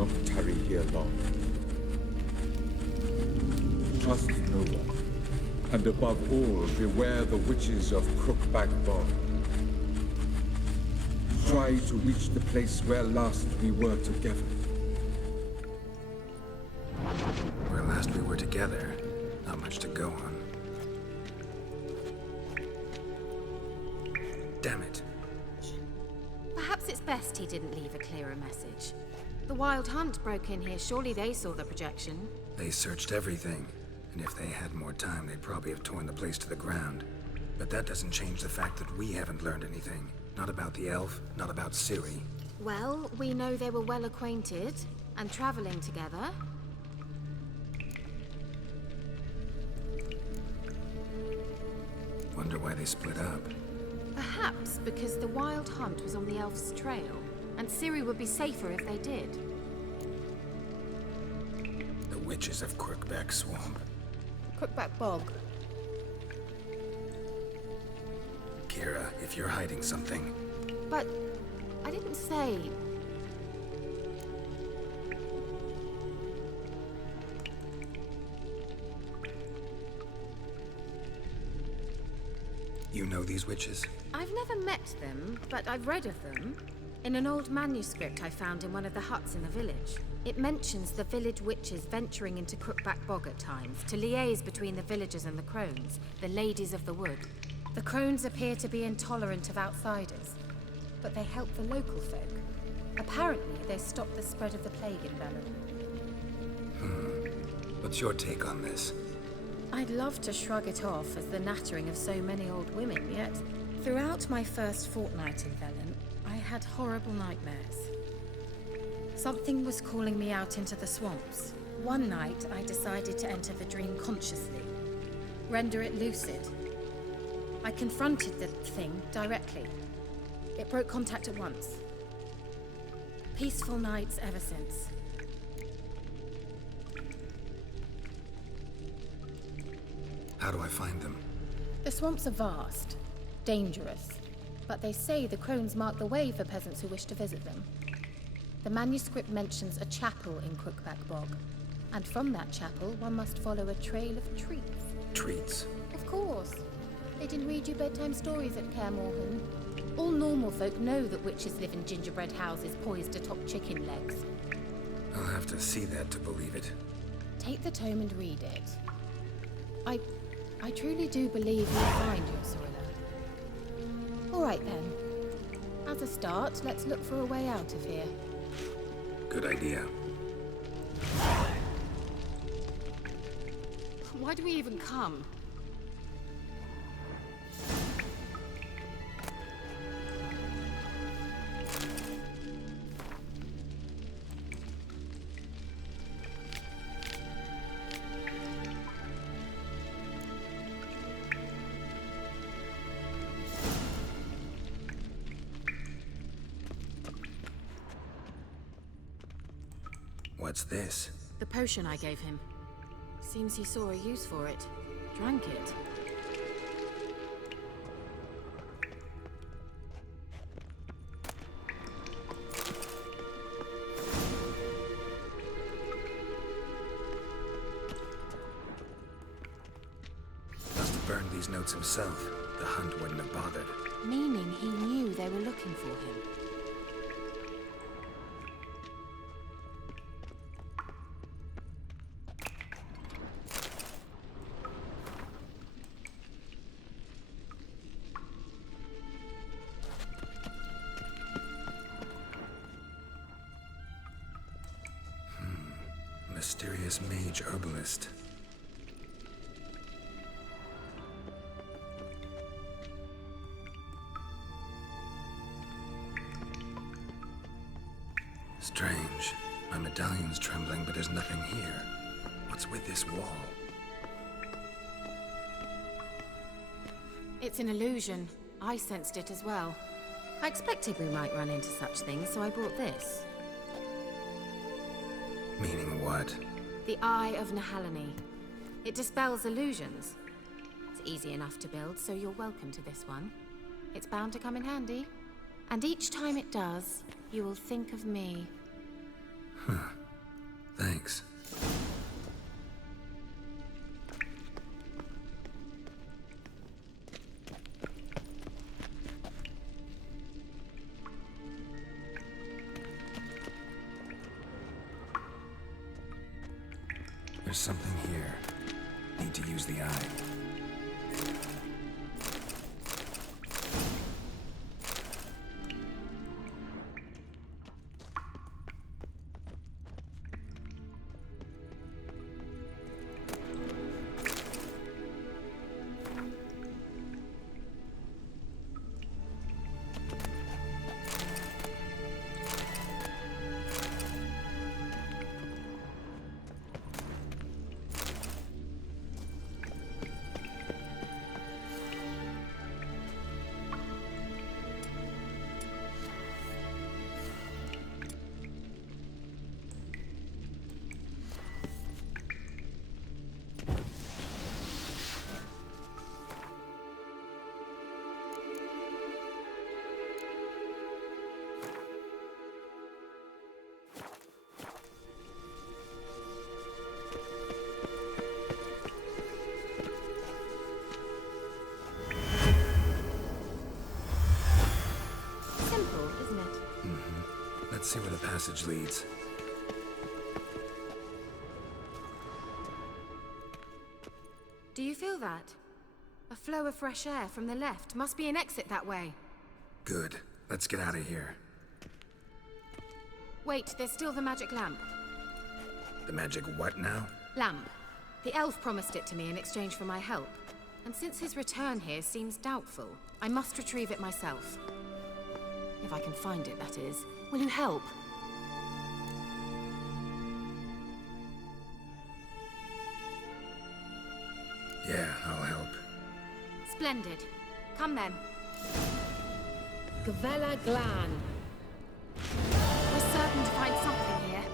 not tarry here long. Trust no one, and above all, beware the witches of Crookback Bog. Try to reach the place where last we were together. Where last we were together, not much to go on. Damn it. Perhaps it's best he didn't leave a clearer message. The Wild Hunt broke in here. Surely they saw the projection. They searched everything, and if they had more time, they'd probably have torn the place to the ground. But that doesn't change the fact that we haven't learned anything. Not about the elf, not about Ciri. Well, we know they were well acquainted and traveling together. Wonder why they split up. Perhaps because the Wild Hunt was on the elf's trail, and Ciri would be safer if they did. The witches of Crookback Swamp. Crookback Bog. Kira, if you're hiding something... But I didn't say... You know these witches? I've never met them, but I've read of them. In an old manuscript I found in one of the huts in the village. It mentions the village witches venturing into Crookback Bog at times, to liaise between the villagers and the crones, the ladies of the wood. The crones appear to be intolerant of outsiders, but they help the local folk. Apparently, they stopped the spread of the plague in Velen. What's your take on this? I'd love to shrug it off as the nattering of so many old women, yet throughout my first fortnight in Velen, I had horrible nightmares. Something was calling me out into the swamps. One night, I decided to enter the dream consciously, render it lucid. I confronted the thing directly. It broke contact at once. Peaceful nights ever since. How do I find them? The swamps are vast, dangerous, but they say the crones mark the way for peasants who wish to visit them. The manuscript mentions a chapel in Crookback Bog, and from that chapel one must follow a trail of treats. Treats? Of course. They didn't read you bedtime stories at Kaer Morhen. All normal folk know that witches live in gingerbread houses poised atop chicken legs. I'll have to see that to believe it. Take the tome and read it. I truly do believe you'll find your Sorilla. All right then. As a start, let's look for a way out of here. Good idea. Why do we even come? What's this? The potion I gave him. Seems he saw a use for it. Drank it. Must have burned these notes himself. The Hunt wouldn't have bothered. Meaning he knew they were looking for him. Mysterious mage herbalist. Strange. My medallion's trembling, but there's nothing here. What's with this wall? It's an illusion. I sensed it as well. I expected we might run into such things, so I brought this. Meaning what? The Eye of Nahalani. It dispels illusions. It's easy enough to build, so you're welcome to this one. It's bound to come in handy. And each time it does, you will think of me. Huh. There's something here. Need to use the eye. Let's see where the passage leads. Do you feel that? A flow of fresh air from the left. Must be an exit that way. Good. Let's get out of here. Wait, there's still the magic lamp. The magic what now? Lamp. The elf promised it to me in exchange for my help. And since his return here seems doubtful, I must retrieve it myself. If I can find it, that is. Will you help? Yeah, I'll help. Splendid. Come then. Gavella Glan. We're certain to find something here.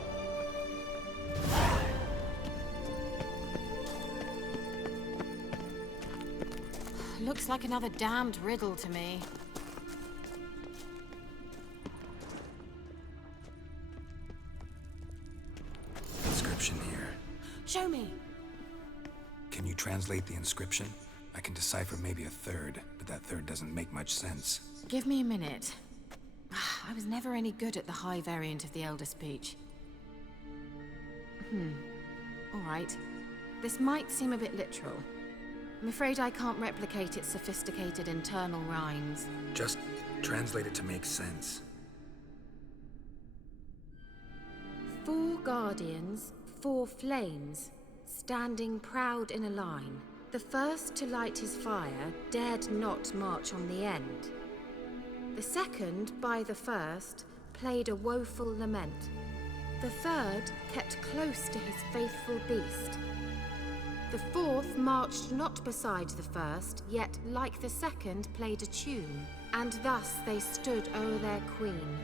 Looks like another damned riddle to me. Inscription here. Show me. Can you translate the inscription? I can decipher maybe a third, but that third doesn't make much sense. Give me a minute. I was never any good at the high variant of the Elder Speech. All right. This might seem a bit literal. I'm afraid I can't replicate its sophisticated internal rhymes. Just translate it to make sense. 4 guardians, 4 flames, standing proud in a line. The first to light his fire dared not march on the end. The second, by the first, played a woeful lament. The third kept close to his faithful beast. The fourth marched not beside the first, yet, like the second, played a tune. And thus they stood o'er their queen,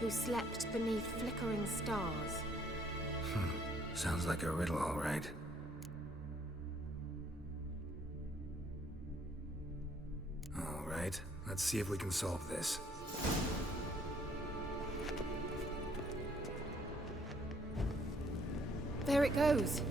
who slept beneath flickering stars. Sounds like a riddle, all right. All right, let's see if we can solve this. There it goes.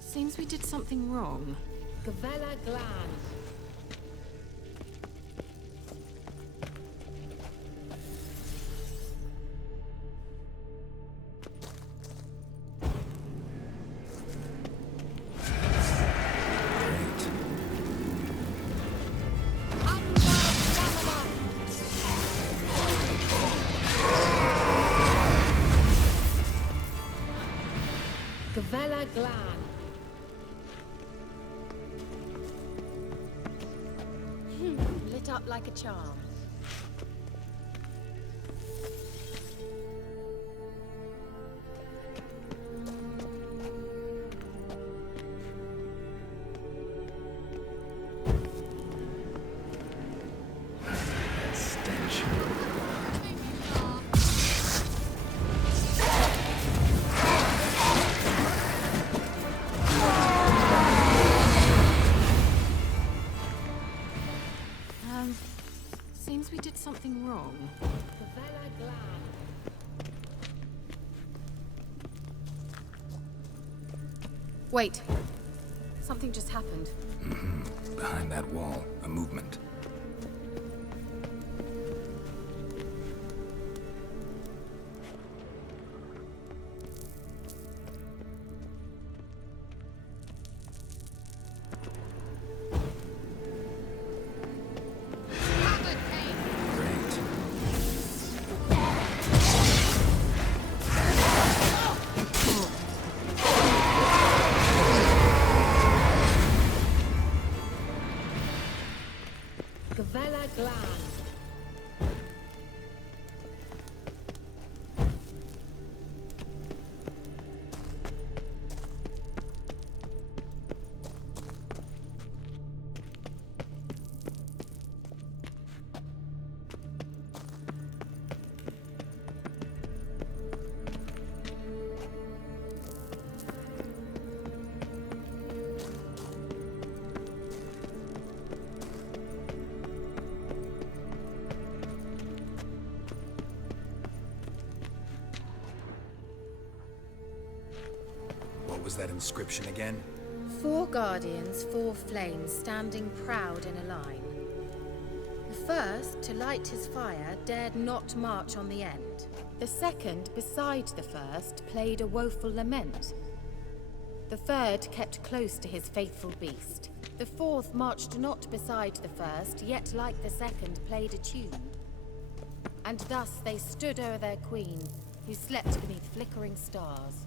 Seems we did something wrong. Gavella Glan. Gavella Glan. Lit up like a charm. Seems we did something wrong. Gavella Glan. Wait. Something just happened. Behind that wall, a movement. Great. Gavella Glan. What was that inscription again? 4 guardians, 4 flames, standing proud in a line. The first, to light his fire, dared not march on the end. The second, beside the first, played a woeful lament. The third kept close to his faithful beast. The fourth marched not beside the first, yet like the second played a tune. And thus they stood o'er their queen, who slept beneath flickering stars.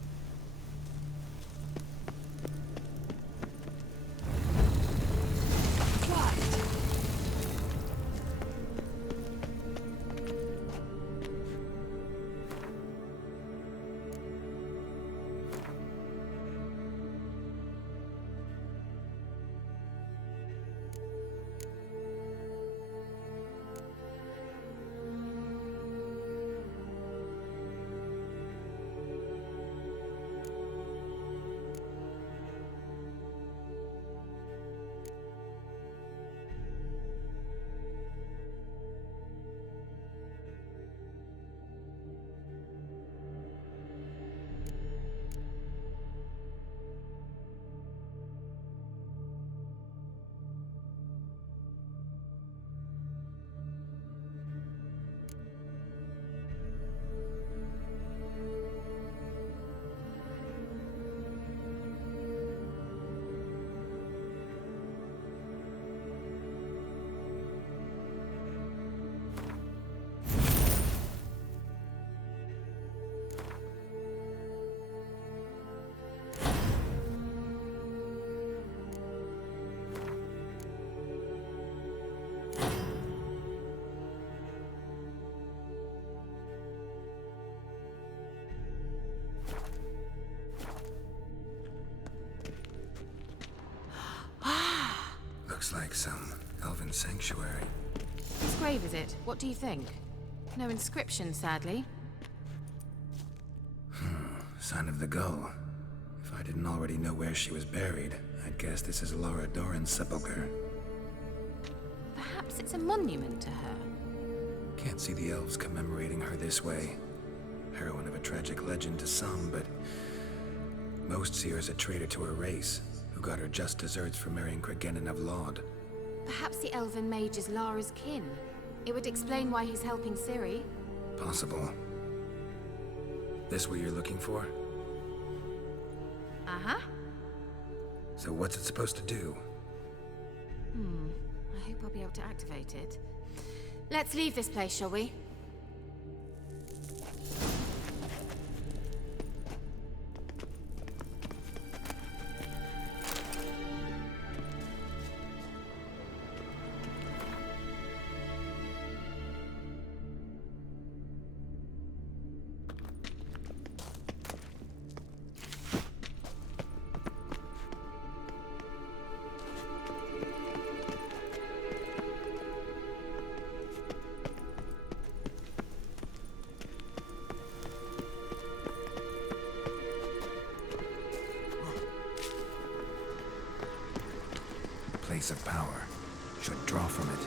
Looks like some elven sanctuary. Whose grave is it? What do you think? No inscription, sadly. Sign of the gull. If I didn't already know where she was buried, I'd guess this is Laura Doran's sepulcher. Perhaps it's a monument to her. Can't see the elves commemorating her this way. Heroine of a tragic legend to some, but most see her as a traitor to her race, who got her just deserts for marrying Cregennan of Laud. Perhaps the elven mage is Lara's kin. It would explain why he's helping Ciri. Possible. This what you're looking for? Uh-huh. So what's it supposed to do? I hope I'll be able to activate it. Let's leave this place, shall we? Place of power. Should draw from it.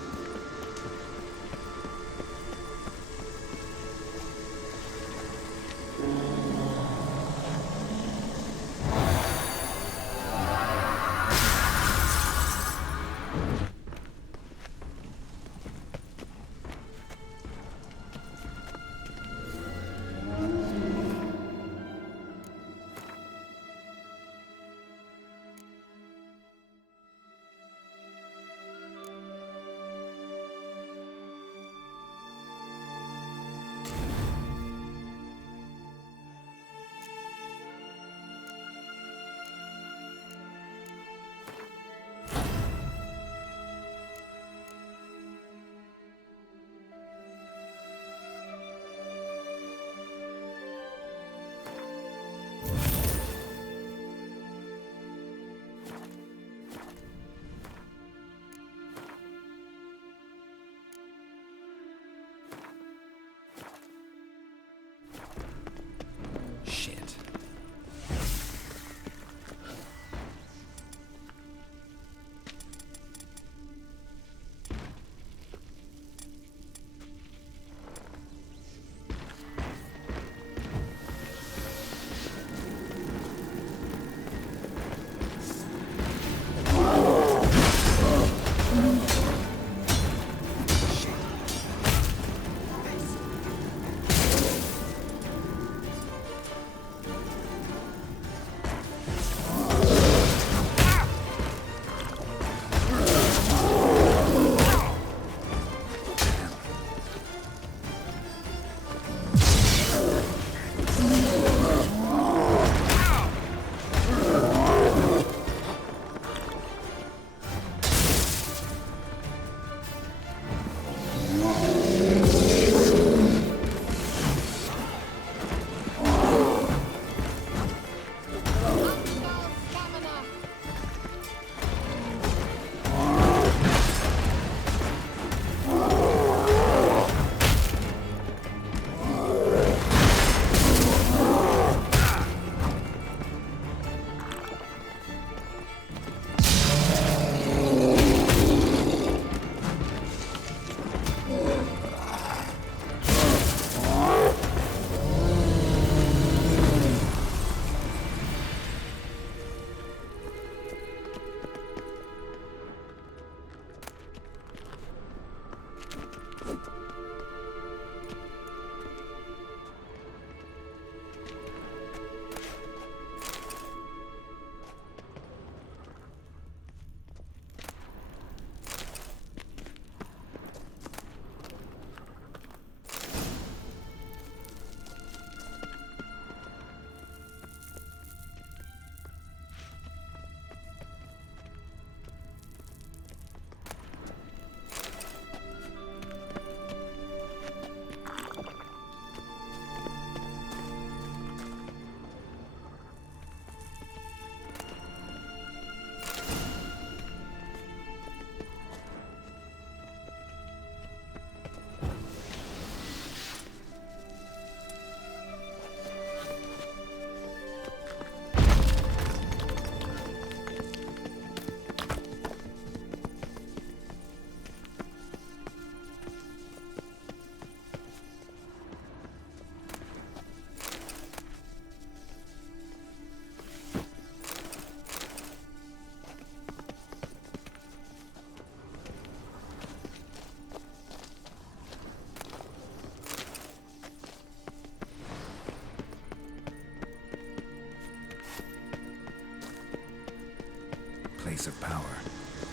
place of power.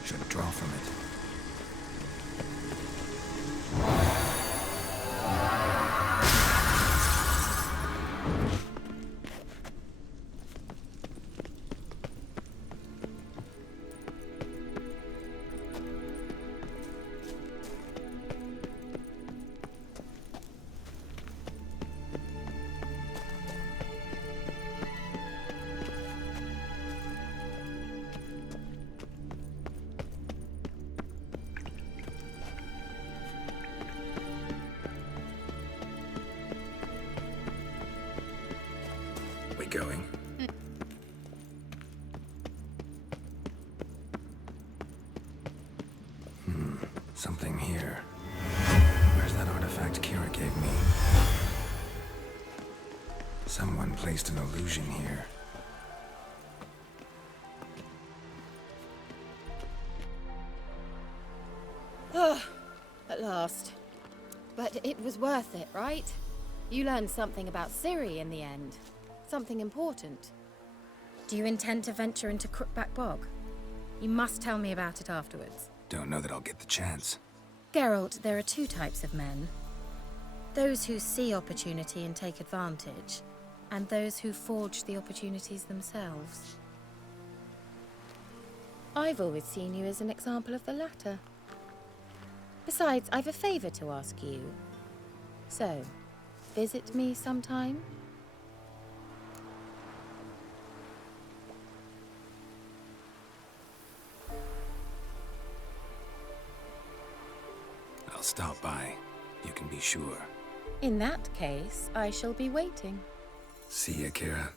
Should draw from it. We going? Something here. Where's that artifact Kira gave me? Someone placed an illusion here. At last. But it was worth it, right? You learned something about Ciri in the end. Something important. Do you intend to venture into Crookback Bog? You must tell me about it afterwards. Don't know that I'll get the chance. Geralt, there are two types of men. Those who see opportunity and take advantage, and those who forge the opportunities themselves. I've always seen you as an example of the latter. Besides, I've a favor to ask you. So, visit me sometime? I'll stop by. You can be sure. In that case, I shall be waiting. See ya, Kira.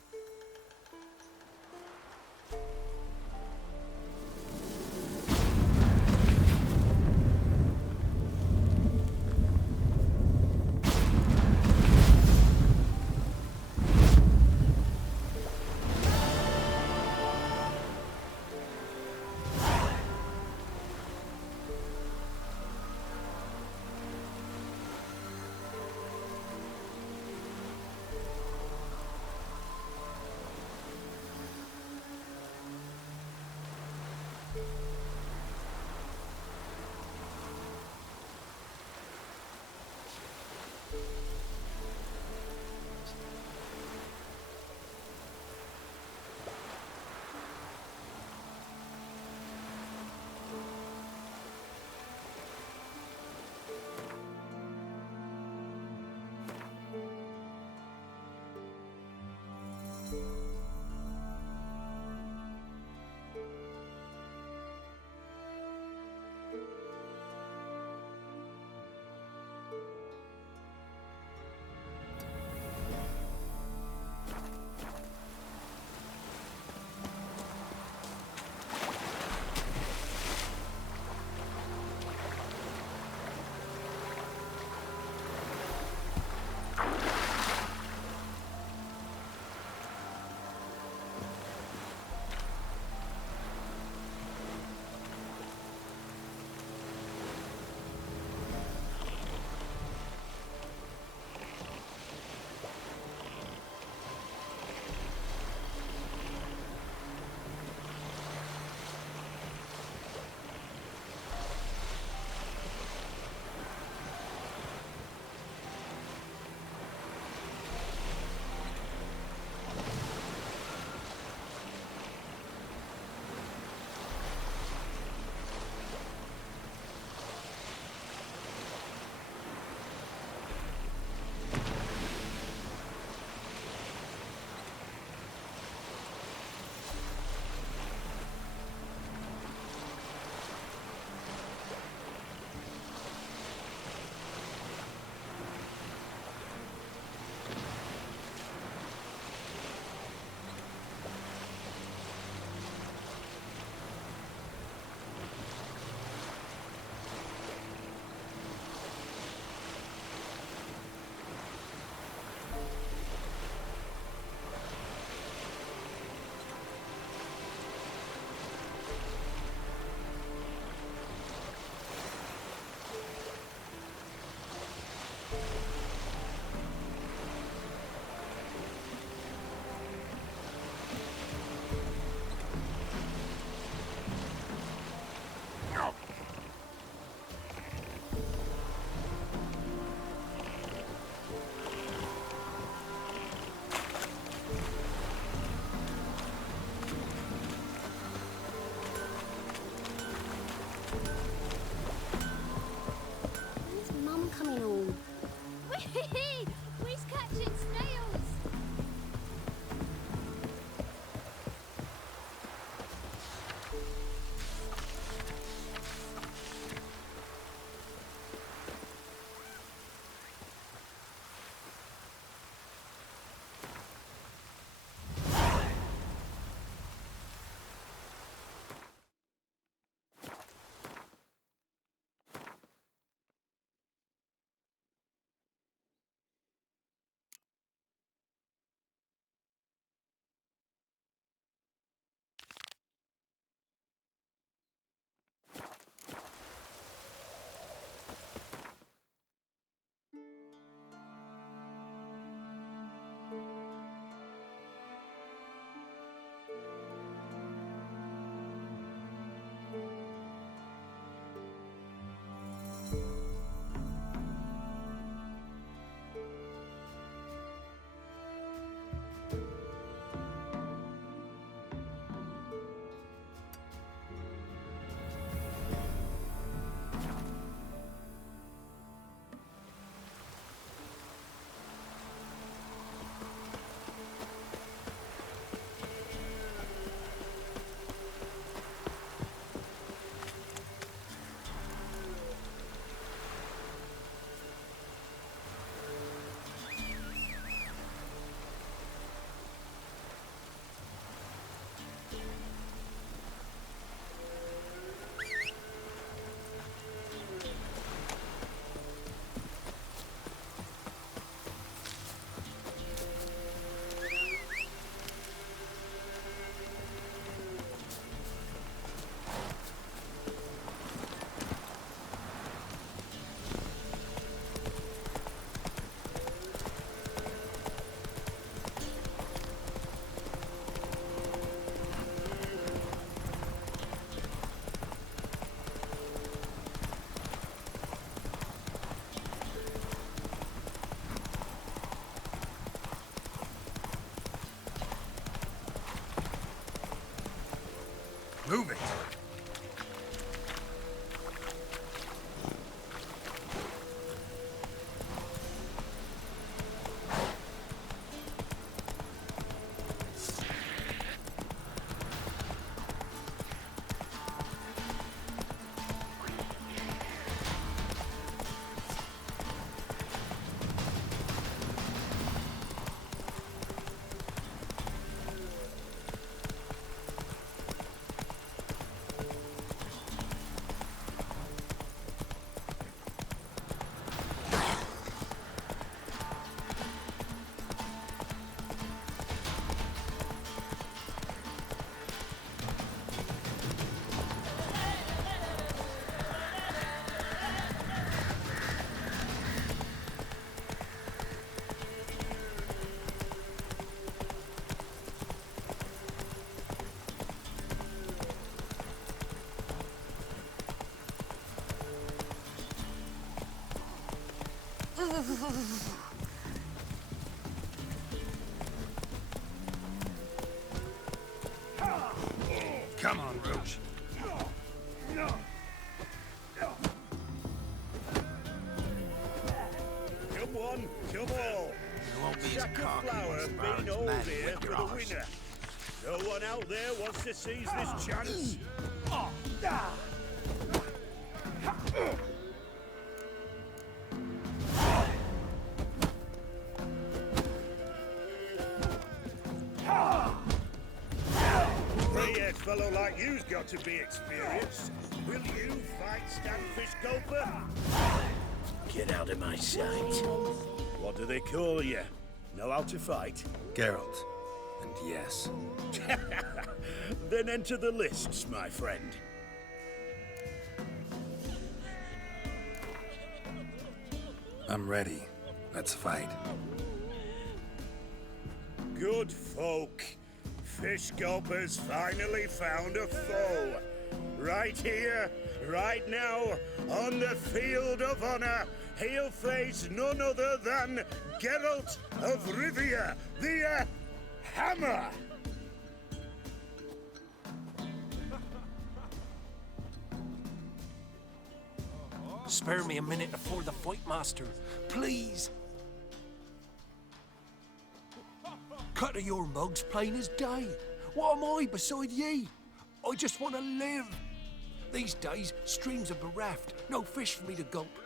me! We's catching snails! Move it! Come on, Roach. Come on, come all. You won't be as Sack of cocky flour once being Baron's old mad here with for your the arse. winner. No one out there wants to seize this chance. Three-haired fellow like you's got to be experienced. Will you fight Standfish Gulper? Get out of my sight. What do they call you? Know how to fight? Geralt. And yes. Then enter the lists, my friend. I'm ready. Let's fight. Good folk. Fish Gulper's finally found a foe. Right here, right now, on the field of honor, he'll face none other than Geralt of Rivia, the Hammer. Spare me a minute before the fight, Master. Please. cut of your mug's plain as day. What am I beside ye? I just want to live. These days, streams are bereft, no fish for me to gulp.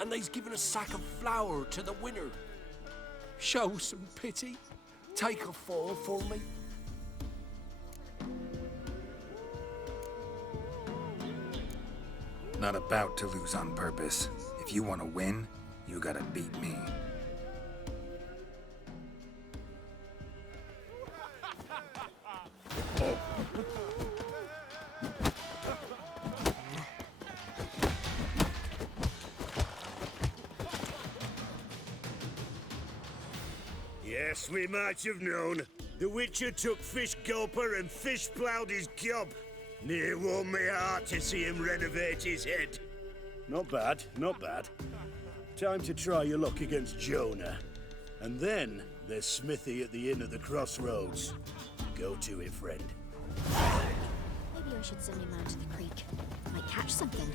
And they's given a sack of flour to the winner. Show some pity. Take a fall for me. Not about to lose on purpose. If you want to win, you gotta beat me. Yes, we might have known. The Witcher took Fish Gulper and fish-ploughed his gob. Near warmed me heart to see him renovate his head. Not bad, not bad. Time to try your luck against Jonah. And then there's Smithy at the inn at the crossroads. Go to it, friend. Maybe I should send him out to the creek. Might catch something.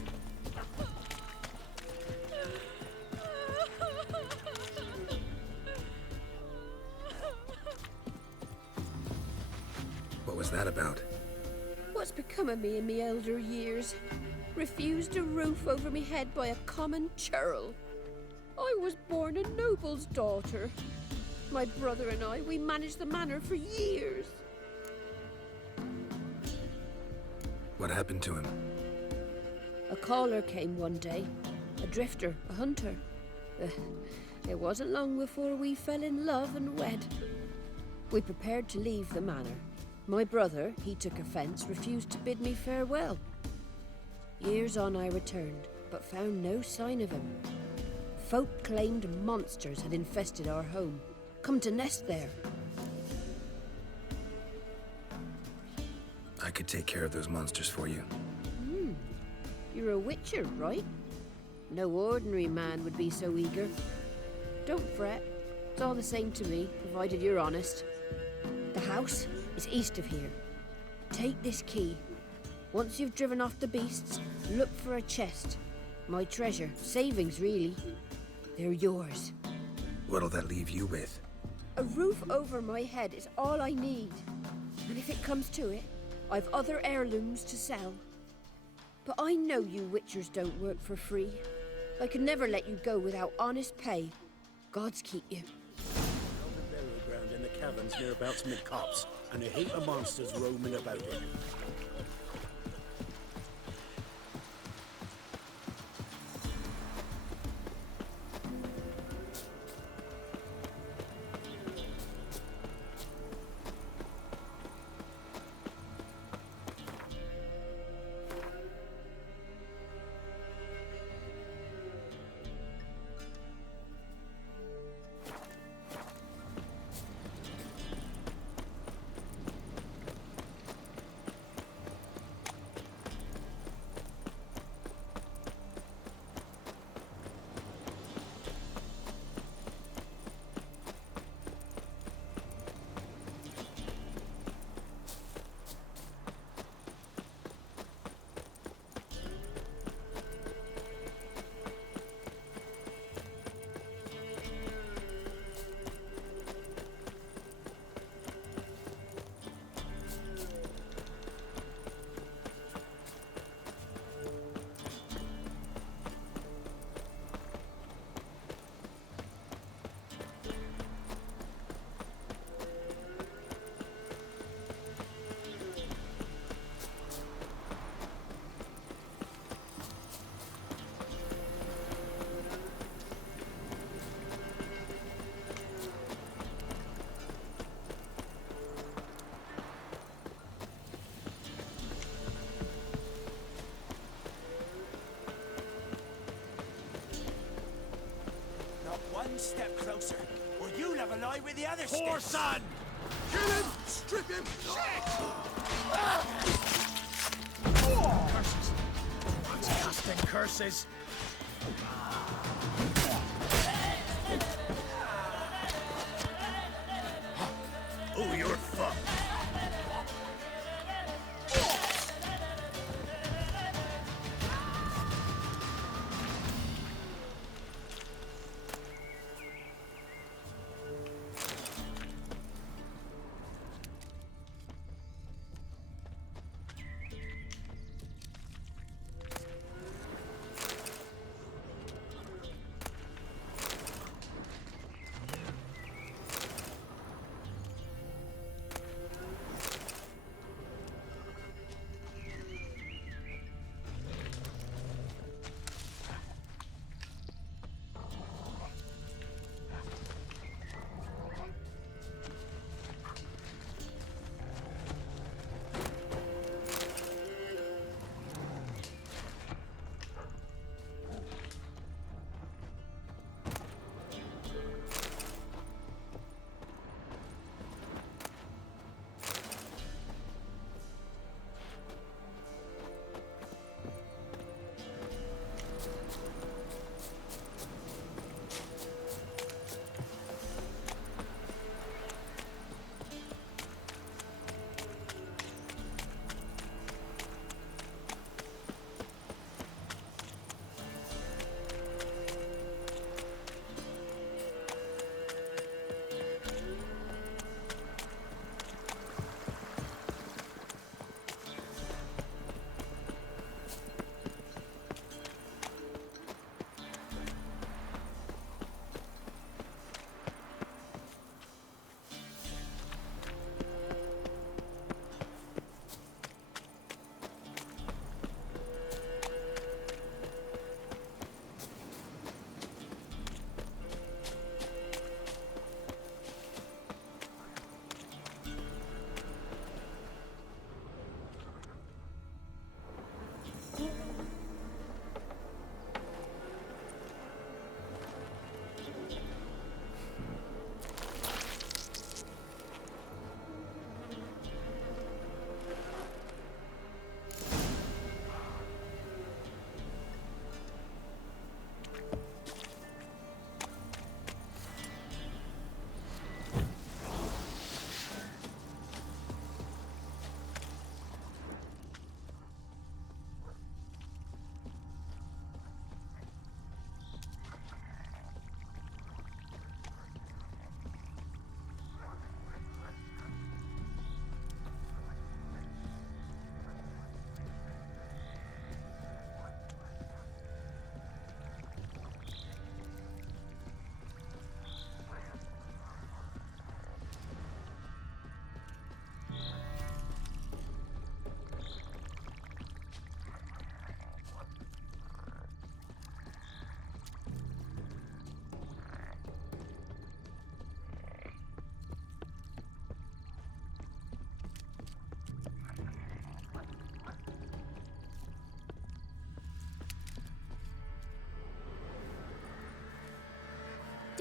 What was that about? What's become of me in me elder years? Refused a roof over me head by a common churl. I was born a noble's daughter. My brother and I, we managed the manor for years. What happened to him? A caller came one day. A drifter, a hunter. It wasn't long before we fell in love and wed. We prepared to leave the manor. My brother, he took offence, refused to bid me farewell. Years on I returned, but found no sign of him. Folk claimed monsters had infested our home, come to nest there. I could take care of those monsters for you. You're a witcher, right? No ordinary man would be so eager. Don't fret. It's all the same to me, provided you're honest. The house is east of here. Take this key. Once you've driven off the beasts, look for a chest. My treasure. Savings, really. They're yours. What'll that leave you with? A roof over my head is all I need. And if it comes to it, I've other heirlooms to sell. But I know you witchers don't work for free. I could never let you go without honest pay. Gods keep you. The burial ground in the caverns nearabouts mid-copse, and a heap of monsters roaming about it. One step closer, or you'll have a lie with the other Poor steps. son! Kill him! Strip him! Curses! Disgusting curses! Oh, you're fucked.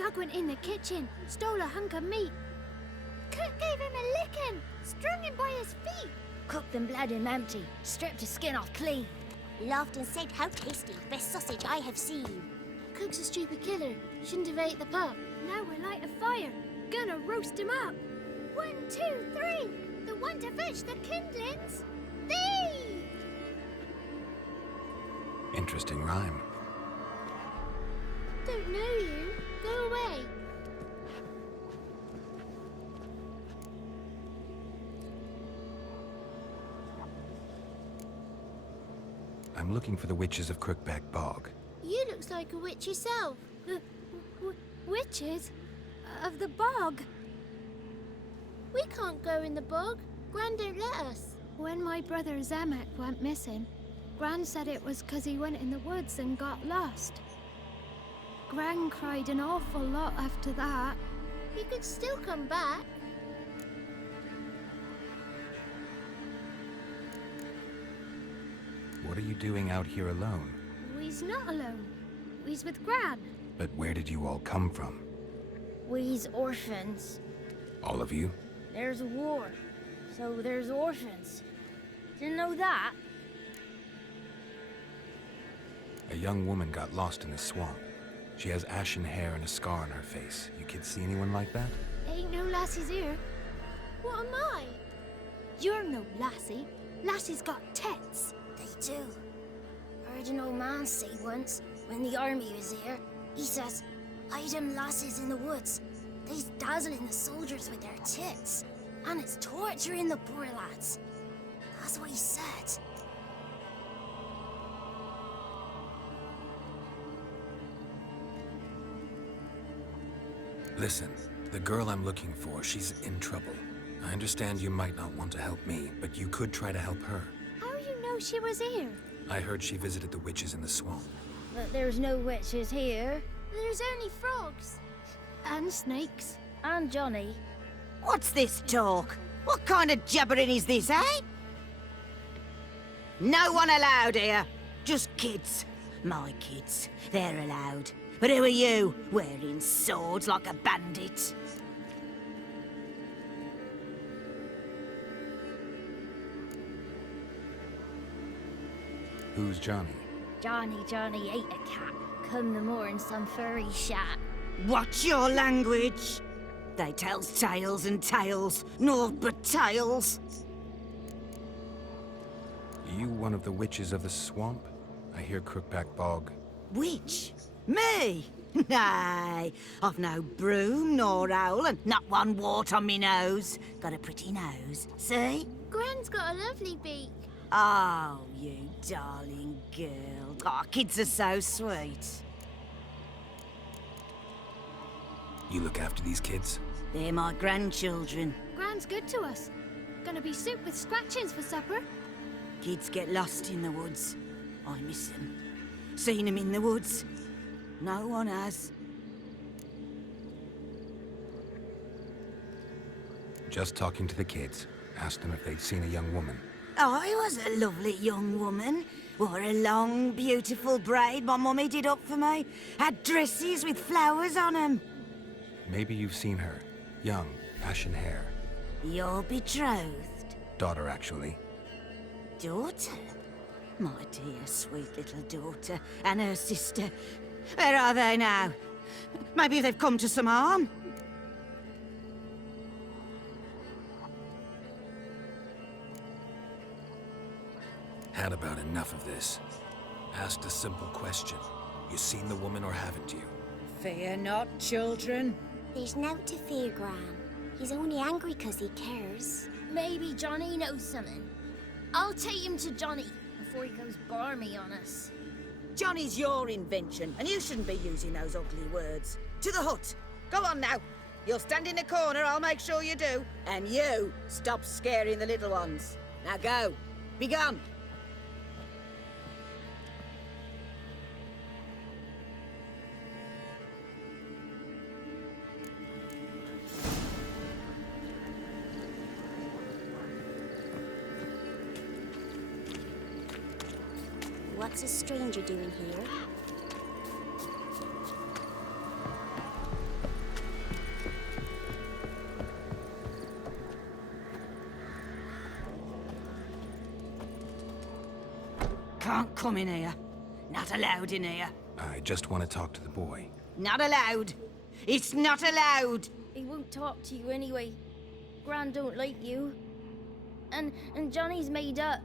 Dog went in the kitchen, stole a hunk of meat. Cook gave him a licking, strung him by his feet. Cooked and bled him empty, stripped his skin off clean. Laughed and said, "How tasty, best sausage I have seen." Cook's a stupid killer, shouldn't have ate the pup. Now we'll light a fire, gonna roast him up. 1, 2, 3, the one to fetch the kindlings. Thee! Interesting rhyme. Don't know you. Go away. I'm looking for the witches of Crookback Bog. You looks like a witch yourself. Witches? Of the bog? We can't go in the bog. Gran don't let us. When my brother Zemek went missing, Gran said it was 'cause he went in the woods and got lost. Gran cried an awful lot after that. He could still come back. What are you doing out here alone? We's not alone. We's with Gran. But where did you all come from? We's orphans. All of you? There's a war, so there's orphans. Didn't know that? A young woman got lost in the swamp. She has ashen hair and a scar on her face. You kids see anyone like that? Ain't no lassies here. What am I? You're no lassie. Lassie's got tits. They do. Heard an old man say once, when the army was here, he says, "Hide them lasses in the woods. They's dazzling the soldiers with their tits. And it's torturing the poor lads." That's what he said. Listen, the girl I'm looking for, she's in trouble. I understand you might not want to help me, but you could try to help her. How you know she was here? I heard she visited the witches in the swamp. But there's no witches here. There's only frogs. And snakes. And Johnny. What's this talk? What kind of jabbering is this, eh? No one allowed here. Just kids. My kids. They're allowed. But who are you, wearing swords like a bandit? Who's Johnny? Johnny ate a cat. Come the more in some furry shat. Watch your language. They tells tales and tales, naught but tales. You one of the witches of the swamp? I hear Crookback Bog. Witch? Me? Nay, I've no broom nor owl and not one wart on me nose. Got a pretty nose, see? Gran's got a lovely beak. Oh, you darling girl. Oh, kids are so sweet. You look after these kids? They're my grandchildren. Gran's good to us. Gonna be soup with scratchings for supper. Kids get lost in the woods. I miss them. Seen them in the woods. No one has. Just talking to the kids. Asked them if they'd seen a young woman. I was a lovely young woman. Wore a long, beautiful braid my mummy did up for me. Had dresses with flowers on them. Maybe you've seen her. Young, ashen hair. Your betrothed? Daughter, actually. Daughter? My dear, sweet little daughter. And her sister. Where are they now? Maybe they've come to some harm? Had about enough of this. Asked a simple question. You seen the woman or haven't you? Fear not, children. There's nought to fear, Gran. He's only angry 'cause he cares. Maybe Johnny knows something. I'll take him to Johnny before he goes barmy on us. Johnny's your invention, and you shouldn't be using those ugly words. To the hut. Go on now. You'll stand in the corner, I'll make sure you do. And you, stop scaring the little ones. Now go. Be gone. What's a stranger doing here? can't come in here. Not allowed in here. I just want to talk to the boy. Not allowed. It's not allowed. He won't talk to you anyway. Gran don't like you. And Johnny's made up.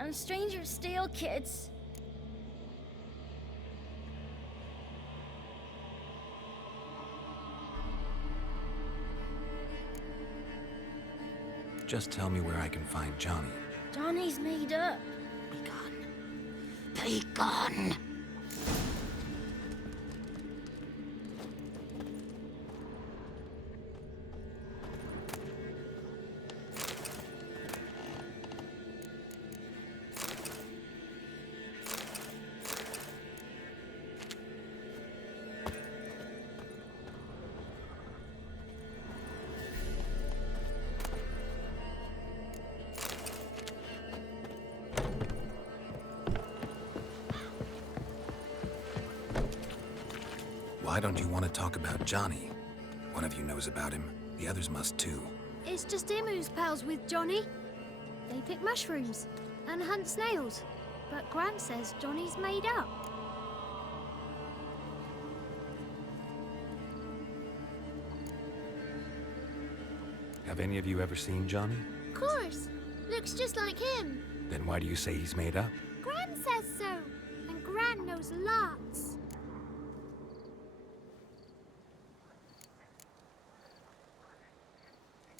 And strangers steal kids. Just tell me where I can find Johnny. Johnny's made up. Be gone. Be gone. Why don't you want to talk about Johnny? One of you knows about him. The others must too. It's just him who's pals with Johnny. They pick mushrooms and hunt snails. But Gran says Johnny's made up. Have any of you ever seen Johnny? Of course. Looks just like him. Then why do you say he's made up? Gran says so. And Gran knows lots.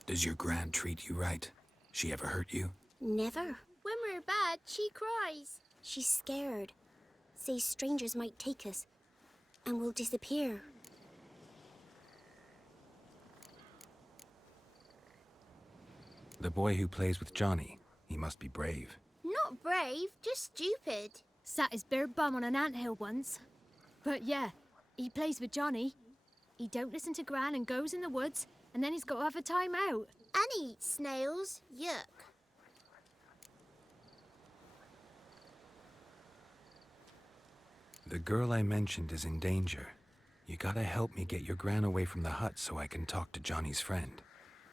Does your Gran treat you right? She ever hurt you? Never. When we're bad, she cries. She's scared. Says strangers might take us. And we'll disappear. The boy who plays with Johnny, he must be brave. Not brave, just stupid. Sat his bare bum on an anthill once. But yeah, he plays with Johnny. He don't listen to Gran and goes in the woods, and then he's got to have a time out. And he eats snails. Yuck. The girl I mentioned is in danger. You gotta help me get your Gran away from the hut so I can talk to Johnny's friend.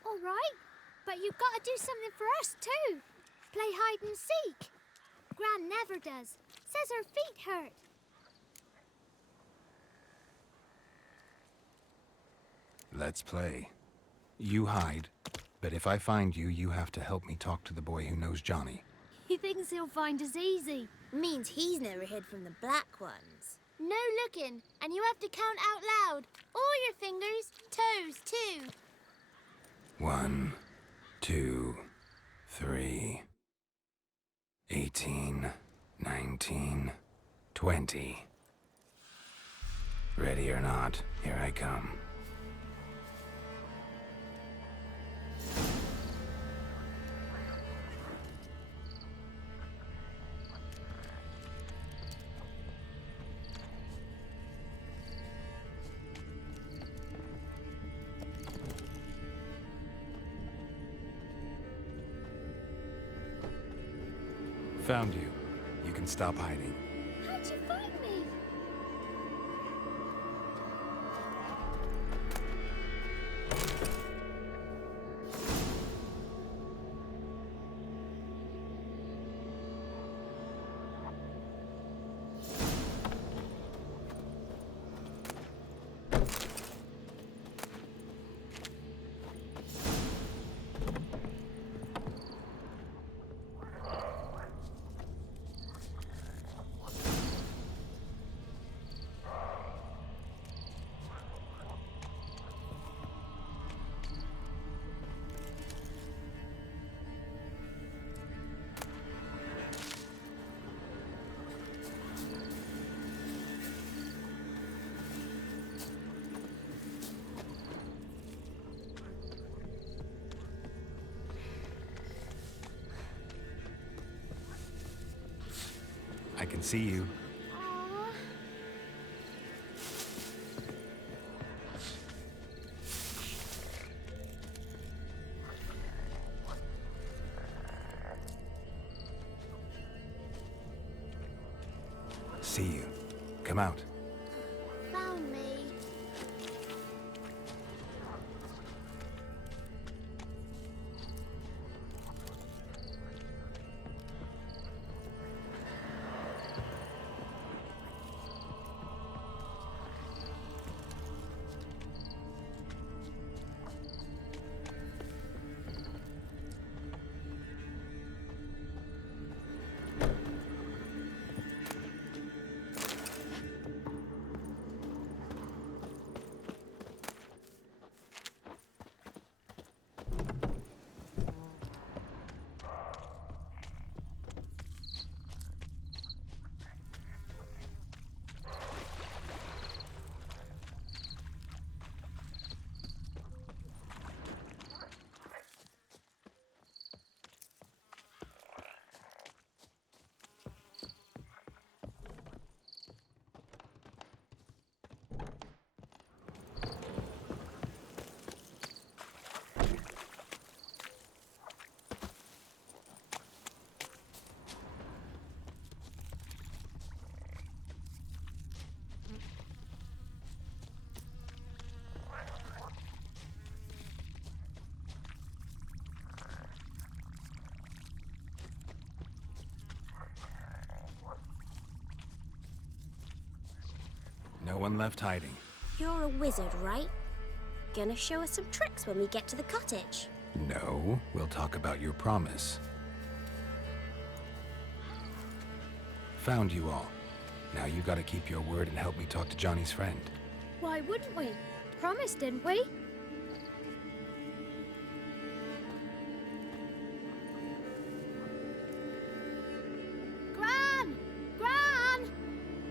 All right, but you've got to do something for us too. Play hide and seek. Gran never does. Says her feet hurt. Let's play. You hide, but if I find you, you have to help me talk to the boy who knows Johnny. He thinks he'll find us easy. Means he's never hid from the black ones. No looking, and you have to count out loud. All your fingers, toes too. 1, 2, 3, 18, 19, 20. Ready or not, here I come. Found you. You can stop hiding. How'd you find me? I can see you. Aww. See you. Come out. Found me. left hiding. You're a wizard, right? Gonna show us some tricks when we get to the cottage. No, we'll talk about your promise. Found you all. Now you gotta keep your word and help me talk to Johnny's friend. Why wouldn't we? Promised, didn't we? Gran! Gran!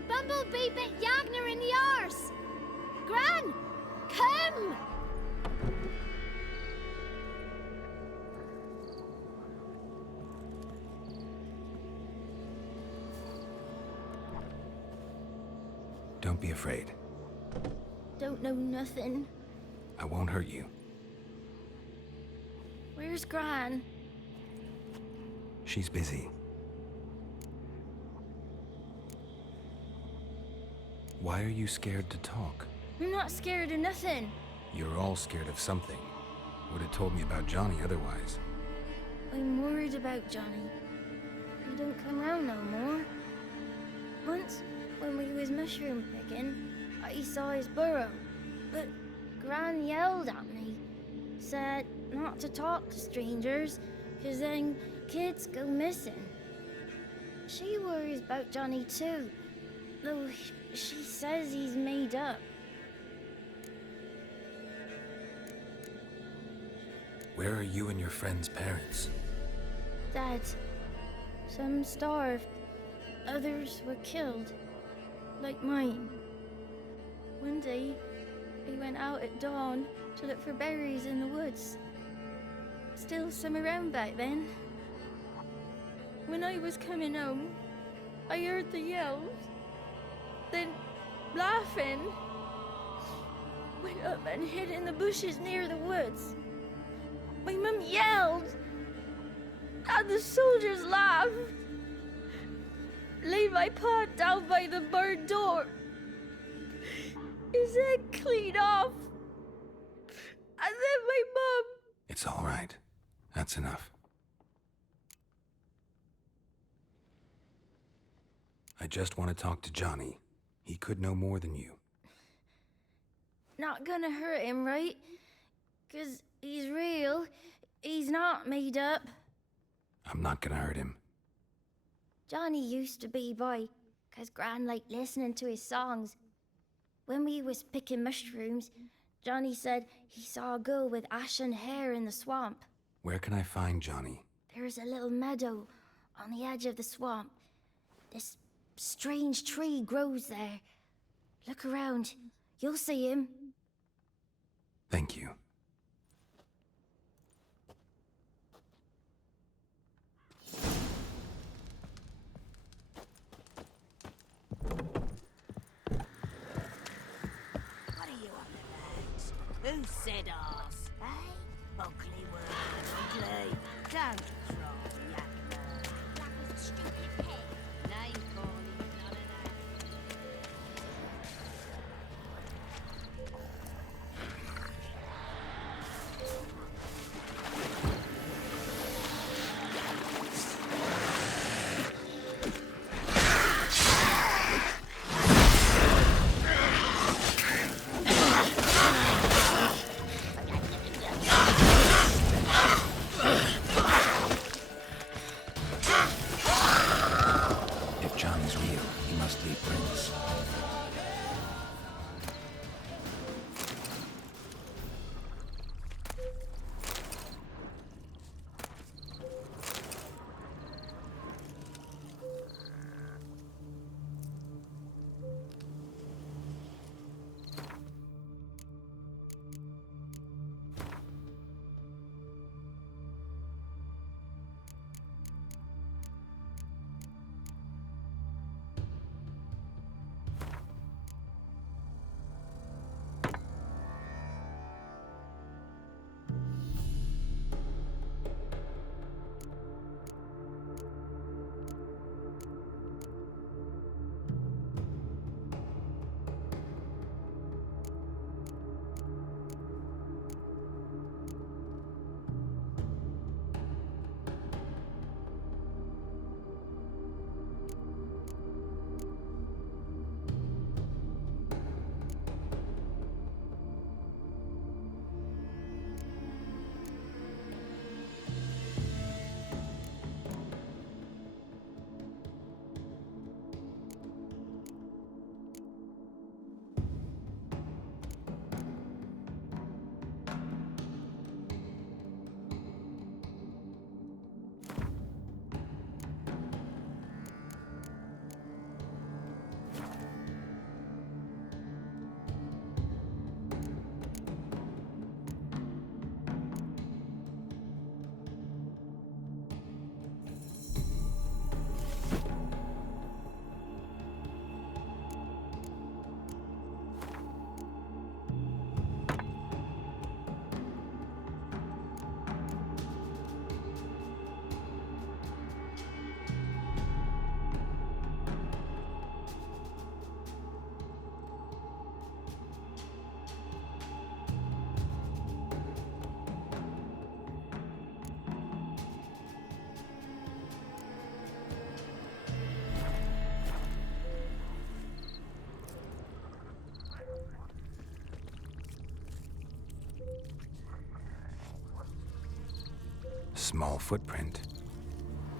Bumblebee bit Yagner in the arse! Gran! Come! Don't be afraid. Don't know nothing. I won't hurt you. Where's Gran? She's busy. Why are you scared to talk? I'm not scared of nothing. You're all scared of something. Would have told me about Johnny otherwise. I'm worried about Johnny. He don't come round no more. Once, when we was mushroom picking, I saw his burrow. But Gran yelled at me. Said not to talk to strangers, 'cause then kids go missing. She worries about Johnny too, though she says he's made up. Where are you and your friend's parents? Dad, some starved, others were killed, like mine. One day, we went out at dawn to look for berries in the woods. Still some around back then. When I was coming home, I heard the yells. Then, laughing, went up and hid in the bushes near the woods. My mum yelled, and the soldiers laughed. Laid my pa down by the barn door. His head clean off. And then my mum... It's all right. That's enough. I just want to talk to Johnny. He could know more than you. Not gonna hurt him, right? 'Cause he's real. He's not made up. I'm not gonna hurt him. Johnny used to be boy, 'cause Gran liked listening to his songs. When we was picking mushrooms, Johnny said he saw a girl with ashen hair in the swamp. Where can I find Johnny? There's a little meadow on the edge of the swamp. This strange tree grows there. Look around. You'll see him. Thank you. What are you on about? Who said arse? Eh? Ugly word, ugly. Don't try, Yakima. That was a stupid pig. Name calling, none of that. small footprint.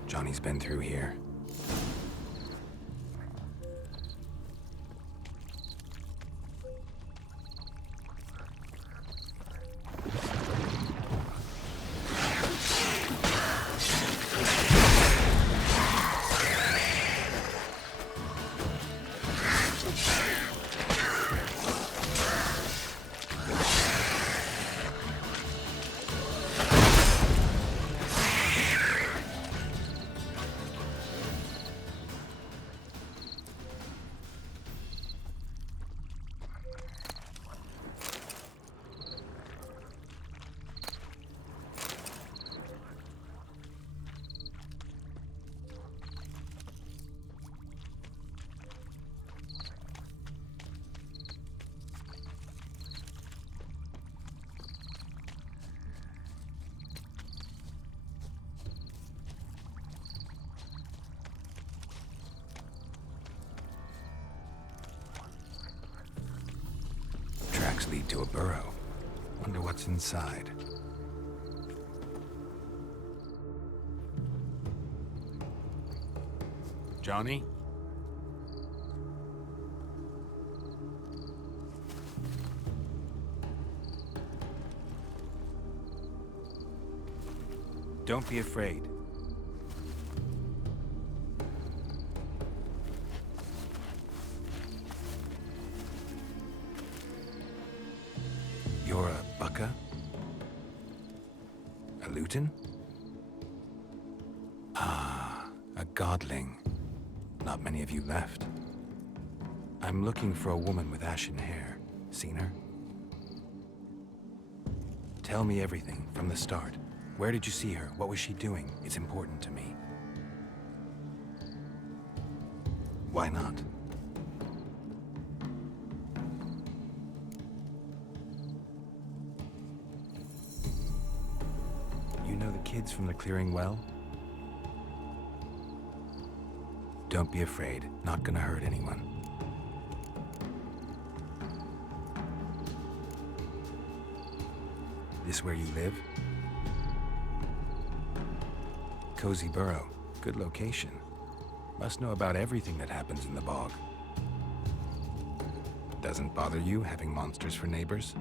Johnny's been through here. Tracks lead to a burrow. Wonder what's inside. Johnny? Don't be afraid. You're a Bucka? A Luton? Ah, a godling. Not many of you left. I'm looking for a woman with ashen hair. Seen her? Tell me everything from the start. Where did you see her? What was she doing? It's important to me. Why not? You know the kids from the clearing well? Don't be afraid. Not gonna hurt anyone. This where you live? Cozy burrow. Good location. Must know about everything that happens in the bog. Doesn't bother you having monsters for neighbors?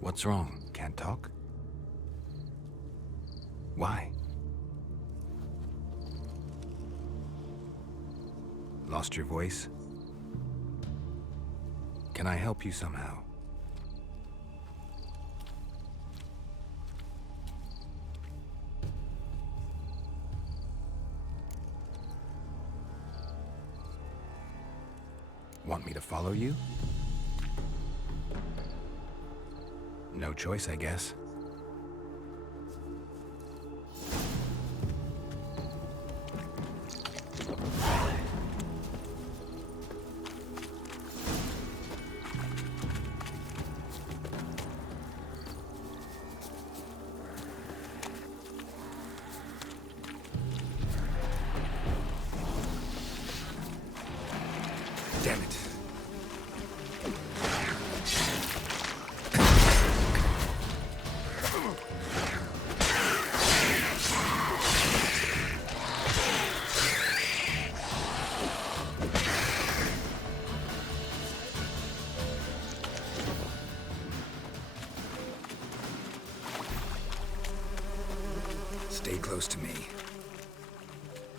What's wrong? Can't talk? Why? Lost your voice? Can I help you somehow? Want me to follow you? No choice, I guess. Damn it.